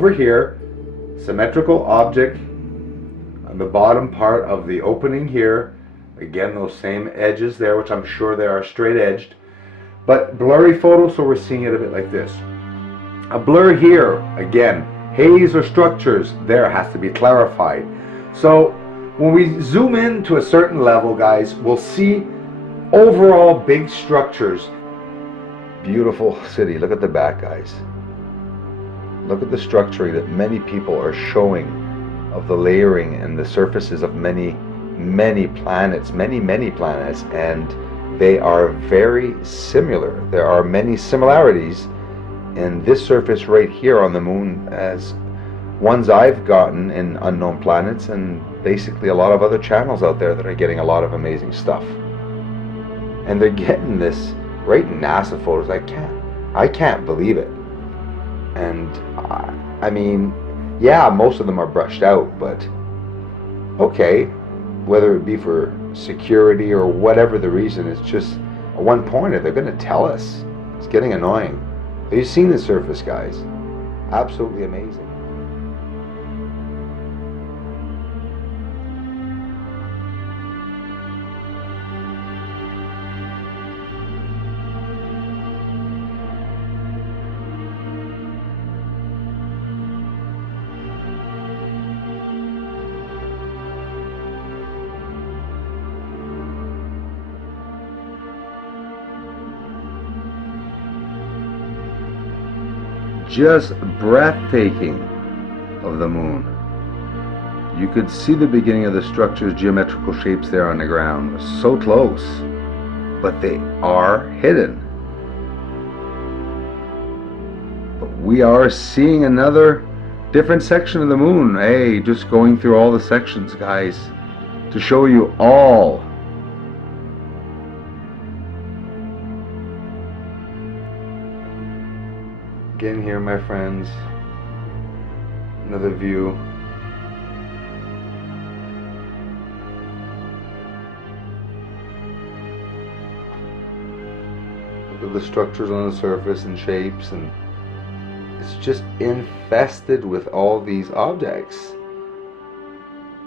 over here, symmetrical object on the bottom part of the opening here. Again, those same edges there, which I'm sure they are straight edged, but blurry photo, so we're seeing it a bit like this. A blur here, again, haze or structures there has to be clarified. So when we zoom in to a certain level, guys, we'll see overall big structures. Beautiful city. Look at the back, guys. Look at the structuring that many people are showing of the layering and the surfaces of many planets, many planets, and they are very similar. There are many similarities in this surface right here on the moon as ones I've gotten in unknown planets, and basically a lot of other channels out there that are getting a lot of amazing stuff. And they're getting this right in NASA photos. I can't believe it. And I mean, yeah, most of them are brushed out, but okay, whether it be for security or whatever the reason, it's just at one point they're going to tell us. It's getting annoying. Have you seen the surface, guys? Absolutely amazing. Just breathtaking of the moon. You could see the beginning of the structures, geometrical shapes there on the ground. So close, but they are hidden. But we are seeing another different section of the moon. Hey, just going through all the sections, guys, to show you all. Again here, my friends, another view. Look at the structures on the surface and shapes, and it's just infested with all these objects.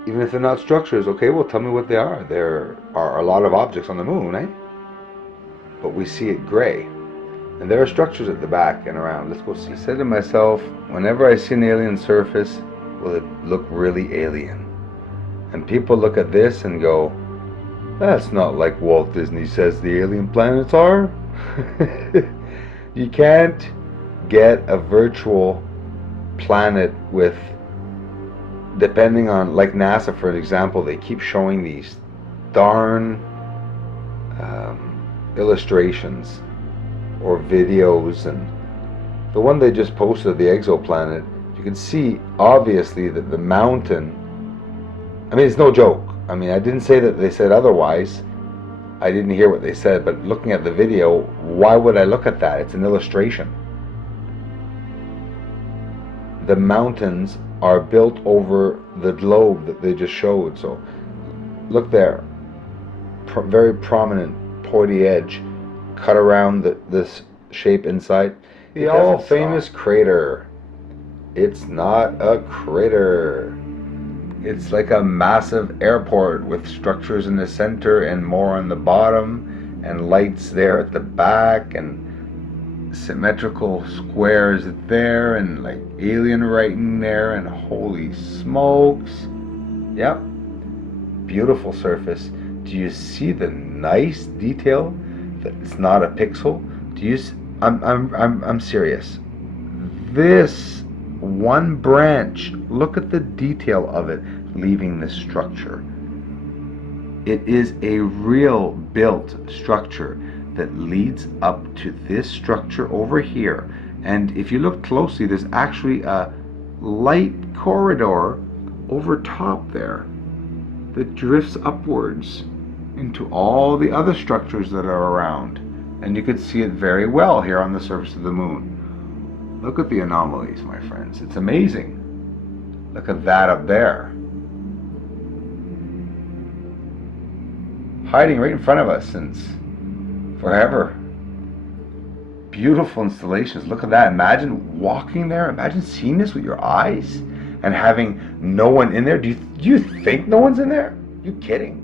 Even if they're not structures, okay, well, tell me what they are. There are a lot of objects on the moon, eh? But we see it gray. And there are structures at the back and around. Let's go see. I said to myself, whenever I see an alien surface, will it look really alien? And people look at this and go, that's not like Walt Disney says the alien planets are. You can't get a virtual planet with, depending on, like NASA for example, they keep showing these darn illustrations or videos, and the one they just posted of the exoplanet, you can see obviously that the mountain, I mean, it's no joke. I mean, I didn't say that they said otherwise. I didn't hear what they said, but looking at the video, why would I look at that? It's an illustration. The mountains are built over the globe that they just showed. So look there, very prominent pointy edge cut around this shape inside. The all famous crater. It's not a crater. It's like a massive airport with structures in the center and more on the bottom, and lights there at the back, and symmetrical squares there, and like alien writing there, and holy smokes. Yep. Beautiful surface. Do you see the nice detail? That it's not a pixel. Do you? I'm serious. This one branch. Look at the detail of it leaving the structure. It is a real built structure that leads up to this structure over here. And if you look closely, there's actually a light corridor over top there that drifts upwards into all the other structures that are around, and you could see it very well here on the surface of the moon. Look at the anomalies, my friends. It's amazing. Look at that up there, hiding right in front of us since forever. beautiful installations. Look at that. Imagine walking there. Imagine seeing this with your eyes and having no one in there. Do you think no one's in there? You kidding?